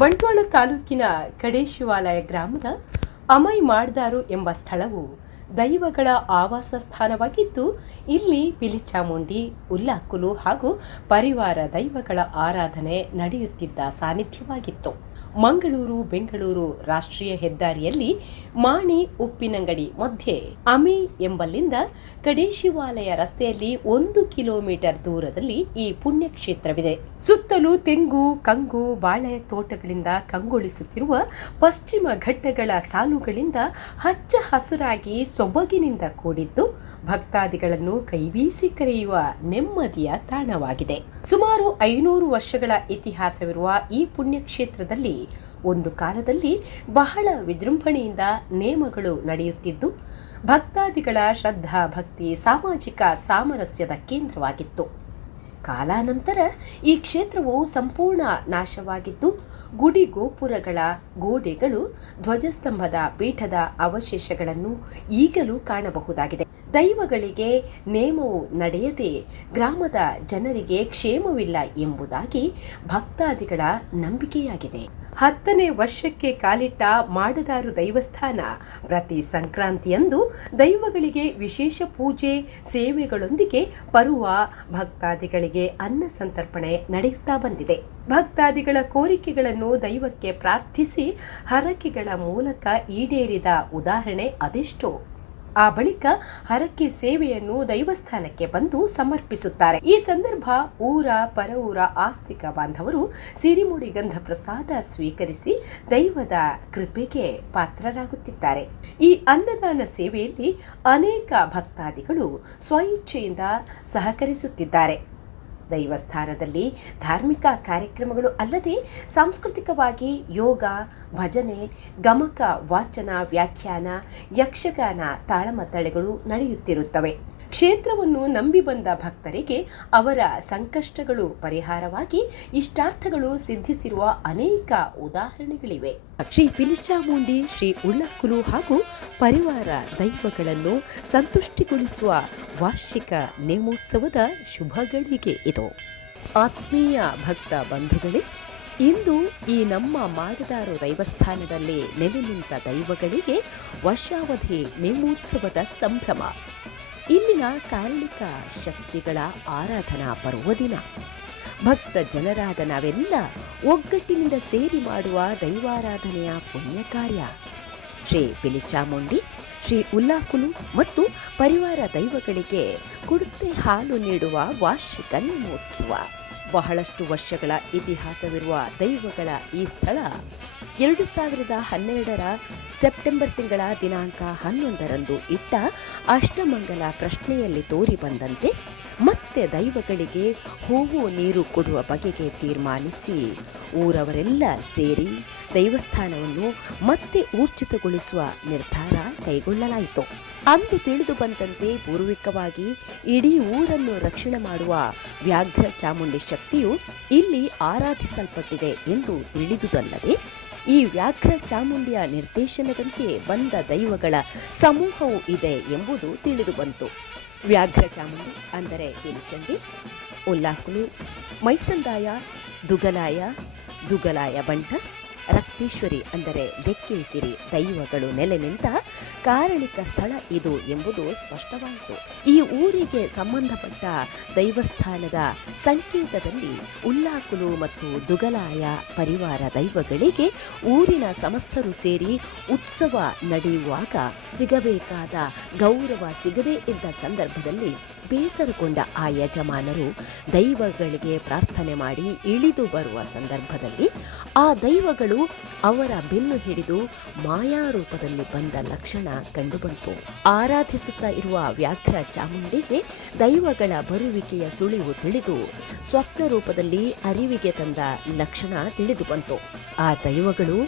ಬಂಟ್ವಾಳ ತಾಲೂಕಿನ ಕಡೇಶಿವಾಲಯ ಗ್ರಾಮದ ಅಮೈ ಮಾಡ್ದಾರು ಎಂಬ ಸ್ಥಳವು ದೈವಗಳ ಆವಾಸ ಸ್ಥಾನವಾಗಿದ್ದು, ಇಲ್ಲಿ ಪಿಲಿಚಾಮುಂಡಿ, ಉಲ್ಲಾಕುಲು ಹಾಗೂ ಪರಿವಾರ ದೈವಗಳ ಆರಾಧನೆ ನಡೆಯುತ್ತಿದ್ದ ಸಾನ್ನಿಧ್ಯವಾಗಿತ್ತು. ಮಂಗಳೂರು, ಬೆಂಗಳೂರು ರಾಷ್ಟ್ರೀಯ ಹೆದ್ದಾರಿಯಲ್ಲಿ ಮಾಣಿ ಉಪ್ಪಿನಂಗಡಿ ಮಧ್ಯೆ ಅಮಿ ಎಂಬಲ್ಲಿಂದ ಕಡೇಶಿವಾಲಯ ರಸ್ತೆಯಲ್ಲಿ ಒಂದು ಕಿಲೋಮೀಟರ್ ದೂರದಲ್ಲಿ ಈ ಪುಣ್ಯಕ್ಷೇತ್ರವಿದೆ. ಸುತ್ತಲೂ ತೆಂಗು, ಕಂಗು, ಬಾಳೆ ತೋಟಗಳಿಂದ ಕಂಗೊಳಿಸುತ್ತಿರುವ ಪಶ್ಚಿಮ ಘಟ್ಟಗಳ ಸಾಲುಗಳಿಂದ ಹಚ್ಚ ಹಸುರಾಗಿ ಸೊಬಗಿನಿಂದ ಕೂಡಿದ್ದು ಭಕ್ತಾದಿಗಳನ್ನು ಕೈಬೀಸಿ ಕರೆಯುವ ನೆಮ್ಮದಿಯ ತಾಣವಾಗಿದೆ. ಸುಮಾರು ಐನೂರು ವರ್ಷಗಳ ಇತಿಹಾಸವಿರುವ ಈ ಪುಣ್ಯಕ್ಷೇತ್ರದಲ್ಲಿ ಒಂದು ಕಾಲದಲ್ಲಿ ಬಹಳ ವಿಜೃಂಭಣೆಯಿಂದ ನೇಮಗಳು ನಡೆಯುತ್ತಿದ್ದು, ಭಕ್ತಾದಿಗಳ ಶ್ರದ್ಧಾ ಭಕ್ತಿ ಸಾಮಾಜಿಕ ಸಾಮರಸ್ಯದ ಕೇಂದ್ರವಾಗಿತ್ತು. ಕಾಲಾನಂತರ ಈ ಕ್ಷೇತ್ರವು ಸಂಪೂರ್ಣ ನಾಶವಾಗಿದ್ದು, ಗುಡಿ ಗೋಪುರಗಳ ಗೋಡೆಗಳು ಧ್ವಜಸ್ತಂಭದ ಪೀಠದ ಅವಶೇಷಗಳನ್ನು ಈಗಲೂ ಕಾಣಬಹುದಾಗಿದೆ. ದೈವಗಳಿಗೆ ನೇಮವು ನಡೆಯದೆ ಗ್ರಾಮದ ಜನರಿಗೆ ಕ್ಷೇಮವಿಲ್ಲ ಎಂಬುದಾಗಿ ಭಕ್ತಾದಿಗಳ ನಂಬಿಕೆಯಾಗಿದೆ. ಹತ್ತನೇ ವರ್ಷಕ್ಕೆ ಕಾಲಿಟ್ಟ ಮಾಡದಾರು ದೈವಸ್ಥಾನ. ಪ್ರತಿ ಸಂಕ್ರಾಂತಿಯಂದು ದೈವಗಳಿಗೆ ವಿಶೇಷ ಪೂಜೆ, ಸೇವೆಗಳೊಂದಿಗೆ ಬರುವ ಭಕ್ತಾದಿಗಳಿಗೆ ಅನ್ನ ಸಂತರ್ಪಣೆ ನಡೆಯುತ್ತಾ ಬಂದಿದೆ. ಭಕ್ತಾದಿಗಳ ಕೋರಿಕೆಗಳನ್ನು ದೈವಕ್ಕೆ ಪ್ರಾರ್ಥಿಸಿ, ಹರಕೆಗಳ ಮೂಲಕ ಈಡೇರಿದ ಉದಾಹರಣೆ ಅದೆಷ್ಟೋ. ಆ ಬಳಿಕ ಹರಕೆ ಸೇವೆಯನ್ನು ದೈವಸ್ಥಾನಕ್ಕೆ ಬಂದು ಸಮರ್ಪಿಸುತ್ತಾರೆ. ಈ ಸಂದರ್ಭ ಊರ, ಪರಊರ ಆಸ್ತಿಕ ಬಾಂಧವರು ಸಿರಿಮುಡಿ ಗಂಧ ಪ್ರಸಾದ ಸ್ವೀಕರಿಸಿ ದೈವದ ಕೃಪೆಗೆ ಪಾತ್ರರಾಗುತ್ತಿದ್ದಾರೆ. ಈ ಅನ್ನದಾನ ಸೇವೆಯಲ್ಲಿ ಅನೇಕ ಭಕ್ತಾದಿಗಳು ಸ್ವಇಚ್ಛೆಯಿಂದ ಸಹಕರಿಸುತ್ತಿದ್ದಾರೆ. ದೈವಸ್ಥಾನದಲ್ಲಿ ಧಾರ್ಮಿಕ ಕಾರ್ಯಕ್ರಮಗಳು ಅಲ್ಲದೆ ಸಾಂಸ್ಕೃತಿಕವಾಗಿ ಯೋಗ ಭಜನೆ ಗಮಕ ವಾಚನ ವ್ಯಾಖ್ಯಾನ ಯಕ್ಷಗಾನ ತಾಳಮತ್ತಳೆಗಳು ನಡೆಯುತ್ತಿರುತ್ತವೆ. ಕ್ಷೇತ್ರವನ್ನು ನಂಬಿ ಬಂದ ಭಕ್ತರಿಗೆ ಅವರ ಸಂಕಷ್ಟಗಳು ಪರಿಹಾರವಾಗಿ ಇಷ್ಟಾರ್ಥಗಳು ಸಿದ್ಧಿಸಿರುವ ಅನೇಕ ಉದಾಹರಣೆಗಳಿವೆ. ಶ್ರೀ ಪಿಲಿಚಾಮುಂಡಿ, ಶ್ರೀ ಉಳ್ಳಕ್ಕುಲು ಹಾಗೂ ಪರಿವಾರ ದೈವಗಳನ್ನು ಸಂತುಷ್ಟಿಗೊಳಿಸುವ ವಾರ್ಷಿಕ ನೇಮೋತ್ಸವದ ಶುಭಗಳಿಗೆ ಇದು. ಆತ್ಮೀಯ ಭಕ್ತ ಬಂಧುಗಳೇ, ಇಂದು ಈ ನಮ್ಮ ಮಾಡದಾರು ದೈವಸ್ಥಾನದಲ್ಲಿ ನೆಲೆ ನಿಂತ ದೈವಗಳಿಗೆ ವರ್ಷಾವಧಿ ನೇಮೋತ್ಸವದ ಸಂಭ್ರಮ. ಇಲ್ಲಿನ ಕಾರಣಿಕ ಶಕ್ತಿಗಳ ಆರಾಧನಾ ಪರ್ವದಿನ ಭಕ್ತ ಜನರಾದ ನಾವೆಲ್ಲ ಒಗ್ಗಟ್ಟಿನಿಂದ ಸೇರಿ ಮಾಡುವ ದೈವಾರಾಧನೆಯ ಪುಣ್ಯ ಕಾರ್ಯ. ಶ್ರೀ ಪಿಲಿಚಾಮುಂಡಿ, ಶ್ರೀ ಉಲ್ಲಾಕುಲು ಮತ್ತು ಪರಿವಾರ ದೈವಗಳಿಗೆ ಕುಡುತೆ ಹಾಲು ನೀಡುವ ವಾರ್ಷಿಕ ನೇಮೋತ್ಸವ. ಬಹಳಷ್ಟು ವರ್ಷಗಳ ಇತಿಹಾಸವಿರುವ ದೈವಗಳ ಈ ಸ್ಥಳ ಎರಡು ಸಾವಿರದ ಹನ್ನೆರಡರ ಸೆಪ್ಟೆಂಬರ್ ತಿಂಗಳ ದಿನಾಂಕ ಹನ್ನೊಂದರಂದು ಇಟ್ಟ ಅಷ್ಟಮಂಗಲ ಪ್ರಶ್ನೆಯಲ್ಲಿ ತೋರಿ ಬಂದಂತೆ ಮತ್ತೆ ದೈವಗಳಿಗೆ ಹೂವು ನೀರು ಕೊಡುವ ಬಗೆಗೆ ತೀರ್ಮಾನಿಸಿ ಊರವರೆಲ್ಲ ಸೇರಿ ದೈವಸ್ಥಾನವನ್ನು ಮತ್ತೆ ಊರ್ಜಿತಗೊಳಿಸುವ ನಿರ್ಧಾರ ಕೈಗೊಳ್ಳಲಾಯಿತು. ಅಂದು ತಿಳಿದು ಬಂದಂತೆ ಪೂರ್ವಿಕವಾಗಿ ಇಡೀ ಊರನ್ನು ರಕ್ಷಣೆ ಮಾಡುವ ವ್ಯಾಘ್ರ ಚಾಮುಂಡಿ ಶಕ್ತಿಯು ಇಲ್ಲಿ ಆರಾಧಿಸಲ್ಪಟ್ಟಿದೆ ಎಂದು ತಿಳಿದುದಲ್ಲದೆ, ಈ ವ್ಯಾಘ್ರ ಚಾಮುಂಡಿಯ ನಿರ್ದೇಶನದಂತೆ ಬಂದ ದೈವಗಳ ಸಮೂಹವೂ ಇದೆ ಎಂಬುದು ತಿಳಿದು ಬಂತು. ವ್ಯಾಘ್ರ ಚಾಮುಂಡಿ ಅಂದರೆ ಪಿಲಿಚಂಡಿ ಉಲ್ಲಾಕುಲು ಮೈಸಂದಾಯ ದುಗಲಾಯ ದುಗಲಾಯ ಬಂಟ. ರಕ್ತೇಶ್ವರಿ ಅಂದರೆ ಬೆಕ್ಕೇಸಿರಿ ದೈವಗಳು ನೆಲೆ ನಿಂತ ಕಾರಣಿಕ ಸ್ಥಳ ಇದು ಎಂಬುದು ಸ್ಪಷ್ಟವಾಯಿತು. ಈ ಊರಿಗೆ ಸಂಬಂಧಪಟ್ಟ ದೈವಸ್ಥಾನದ ಸಂಕೇತದಲ್ಲಿ ಉಲ್ಲಾಕುಲು ಮತ್ತು ದುಗಲಾಯ ಪರಿವಾರ ದೈವಗಳಿಗೆ ಊರಿನ ಸಮಸ್ತರು ಸೇರಿ ಉತ್ಸವ ನಡೆಯುವಾಗ ಸಿಗಬೇಕಾದ ಗೌರವ ಸಿಗದೇ ಇದ್ದ ಸಂದರ್ಭದಲ್ಲಿ ಬೇಸರಗೊಂಡ ಆ ಯಜಮಾನರು ದೈವಗಳಿಗೆ ಪ್ರಾರ್ಥನೆ ಮಾಡಿ ಇಳಿದು ಬರುವ ಸಂದರ್ಭದಲ್ಲಿ ಆ ದೈವಗಳು ಅವರ ಬೆನ್ನು ಹಿಡಿದು ಮಾಯಾರೂಪದಲ್ಲಿ ಬಂದ ಲಕ್ಷಣ ಕಂಡುಬಂತು. ಆರಾಧಿಸುತ್ತಾ ಇರುವ ವ್ಯಾಘ್ರ ಚಾಮುಂಡಿಗೆ ದೈವಗಳ ಬರುವಿಕೆಯ ಸುಳಿವು ತಿಳಿದು ಸ್ವಪ್ನ ರೂಪದಲ್ಲಿ ಅರಿವಿಗೆ ತಂದ ಲಕ್ಷಣ ತಿಳಿದು ಬಂತು ಆ ದೈವಗಳು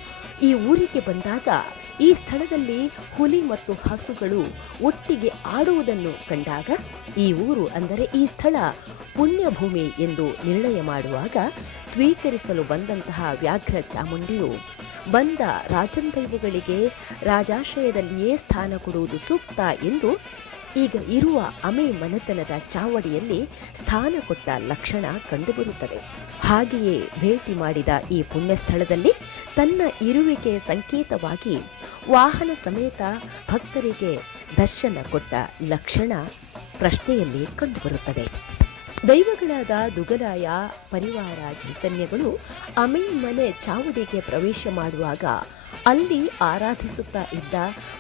ಈ ಊರಿಗೆ ಬಂದಾಗ ಈ ಸ್ಥಳದಲ್ಲಿ ಹುಲಿ ಮತ್ತು ಹಸುಗಳು ಒಟ್ಟಿಗೆ ಆಡುವುದನ್ನು ಕಂಡಾಗ ಈ ಊರು ಅಂದರೆ ಈ ಸ್ಥಳ ಪುಣ್ಯಭೂಮಿ ಎಂದು ನಿರ್ಣಯ ಮಾಡುವಾಗ ಸ್ವೀಕರಿಸಲು ಬಂದಂತಹ ವ್ಯಾಘ್ರ ಚಾಮುಂಡಿಯು ಬಂದ ರಾಜನ್ ದೈವಗಳಿಗೆ ರಾಜಾಶ್ರಯದಲ್ಲಿಯೇ ಸ್ಥಾನ ಕೊಡುವುದು ಸೂಕ್ತ ಎಂದು ಈಗ ಇರುವ ಅಮೆ ಮನೆತನದ ಚಾವಡಿಯಲ್ಲಿ ಸ್ಥಾನ ಕೊಟ್ಟ ಲಕ್ಷಣ ಕಂಡುಬರುತ್ತದೆ. ಹಾಗೆಯೇ ಭೇಟಿ ಮಾಡಿದ ಈ ಪುಣ್ಯಸ್ಥಳದಲ್ಲಿ ತನ್ನ ಇರುವಿಕೆಯ ಸಂಕೇತವಾಗಿ ವಾಹನ ಸಮೇತ ಭಕ್ತರಿಗೆ ದರ್ಶನ ಕೊಟ್ಟ ಲಕ್ಷಣ ಪ್ರಶ್ನೆಯಲ್ಲಿ ಕಂಡುಬರುತ್ತದೆ. ದೈವಗಳಾದ ದುಗಲಾಯ ಪರಿವಾರ ಚೈತನ್ಯಗಳು ಅಮೆ ಮನೆ ಚಾವಡಿಗೆ ಪ್ರವೇಶ ಮಾಡುವಾಗ ಅಲ್ಲಿ ಆರಾಧಿಸುತ್ತಾ ಇದ್ದ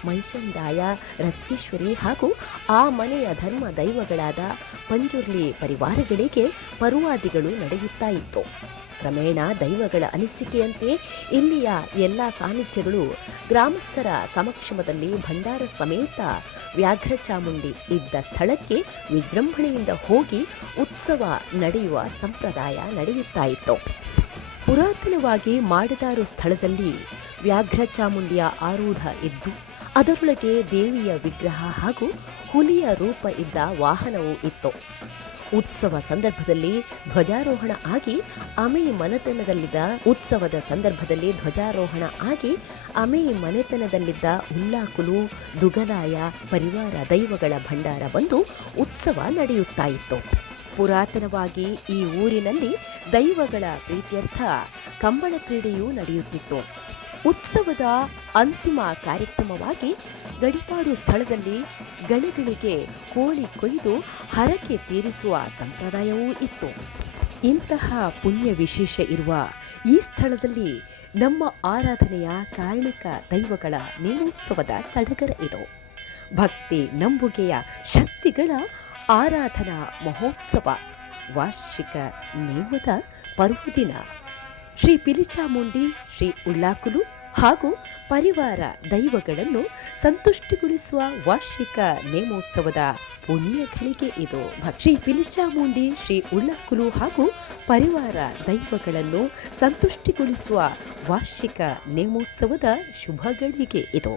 ಮೈಷಂದಾಯ ರತ್ನೇಶ್ವರಿ ಹಾಗೂ ಆ ಮನೆಯ ಧರ್ಮ ದೈವಗಳಾದ ಪಂಜುರ್ಲಿ ಪರಿವಾರಗಳಿಗೆ ಪರುವಾದಿಗಳು ನಡೆಯುತ್ತಾ ಇತ್ತು. ಕ್ರಮೇಣ ದೈವಗಳ ಅನಿಸಿಕೆಯಂತೆ ಇಲ್ಲಿಯ ಎಲ್ಲ ಸಾನ್ನಿಧ್ಯಗಳು ಗ್ರಾಮಸ್ಥರ ಸಮಕ್ಷಮದಲ್ಲಿ ಭಂಡಾರ ಸಮೇತ ವ್ಯಾಘ್ರ ಚಾಮುಂಡಿ ಇದ್ದ ಸ್ಥಳಕ್ಕೆ ವಿಜೃಂಭಣೆಯಿಂದ ಹೋಗಿ ಉತ್ಸವ ನಡೆಯುವ ಸಂಪ್ರದಾಯ ನಡೆಯುತ್ತಾ ಇತ್ತು. ಪುರಾತನವಾಗಿ ಮಾಡದಾರು ಸ್ಥಳದಲ್ಲಿ ವ್ಯಾಘ್ರ ಚಾಮುಂಡಿಯ ಆರೂಢ ಇದ್ದು, ಅದರೊಳಗೆ ದೇವಿಯ ವಿಗ್ರಹ ಹಾಗೂ ಹುಲಿಯ ರೂಪ ಇದ್ದ ವಾಹನವೂ ಇತ್ತು. ಉತ್ಸವ ಸಂದರ್ಭದಲ್ಲಿ ಧ್ವಜಾರೋಹಣ ಆಗಿ ಅಮೆ ಮನೆತನದಲ್ಲಿದ್ದ ಉತ್ಸವದ ಸಂದರ್ಭದಲ್ಲಿ ಧ್ವಜಾರೋಹಣ ಆಗಿ ಅಮೆ ಮನೆತನದಲ್ಲಿದ್ದ ಉಲ್ಲಾಕುಲು, ದುಗಲಾಯ ಪರಿವಾರ ದೈವಗಳ ಭಂಡಾರ ಬಂದು ಉತ್ಸವ ನಡೆಯುತ್ತಾ ಇತ್ತು. ಪುರಾತನವಾಗಿ ಈ ಊರಿನಲ್ಲಿ ದೈವಗಳ ಪ್ರೀತ್ಯರ್ಥ ಕಂಬಳ ಕ್ರೀಡೆಯೂ ನಡೆಯುತ್ತಿತ್ತು. ಉತ್ಸವದ ಅಂತಿಮ ಕಾರ್ಯಕ್ರಮವಾಗಿ ಗಡಿಪಾಡು ಸ್ಥಳದಲ್ಲಿ ಗಣಿಗಳಿಗೆ ಕೋಳಿ ಕೊಯ್ದು ಹರಕೆ ತೀರಿಸುವ ಸಂಪ್ರದಾಯವೂ ಇತ್ತು. ಇಂತಹ ಪುಣ್ಯ ವಿಶೇಷ ಇರುವ ಈ ಸ್ಥಳದಲ್ಲಿ ನಮ್ಮ ಆರಾಧನೆಯ ಕಾರಣಿಕ ದೈವಗಳ ನೇಮೋತ್ಸವದ ಸಡಗರ ಇದು. ಭಕ್ತಿ ನಂಬುಗೆಯ ಶಕ್ತಿಗಳ ಆರಾಧನಾ ಮಹೋತ್ಸವ ವಾರ್ಷಿಕ ನೇಮದ ಪರ್ವದಿನ. ಶ್ರೀ ಪಿಲಿಚಾಮುಂಡಿ, ಶ್ರೀ ಉಳ್ಳಾಕುಲು ಹಾಗೂ ಪರಿವಾರ ದೈವಗಳನ್ನು ಸಂತುಷ್ಟಿಗೊಳಿಸುವ ವಾರ್ಷಿಕ ನೇಮೋತ್ಸವದ ಪುಣ್ಯ ಘಳಿಗೆ ಇದು. ಶ್ರೀ ಪಿಲಿಚಾಮುಂಡಿ, ಶ್ರೀ ಉಳ್ಳಾಕುಲು ಹಾಗೂ ಪರಿವಾರ ದೈವಗಳನ್ನು ಸಂತುಷ್ಟಿಗೊಳಿಸುವ ವಾರ್ಷಿಕ ನೇಮೋತ್ಸವದ ಶುಭ ಗಳಿಗೆ ಇದು.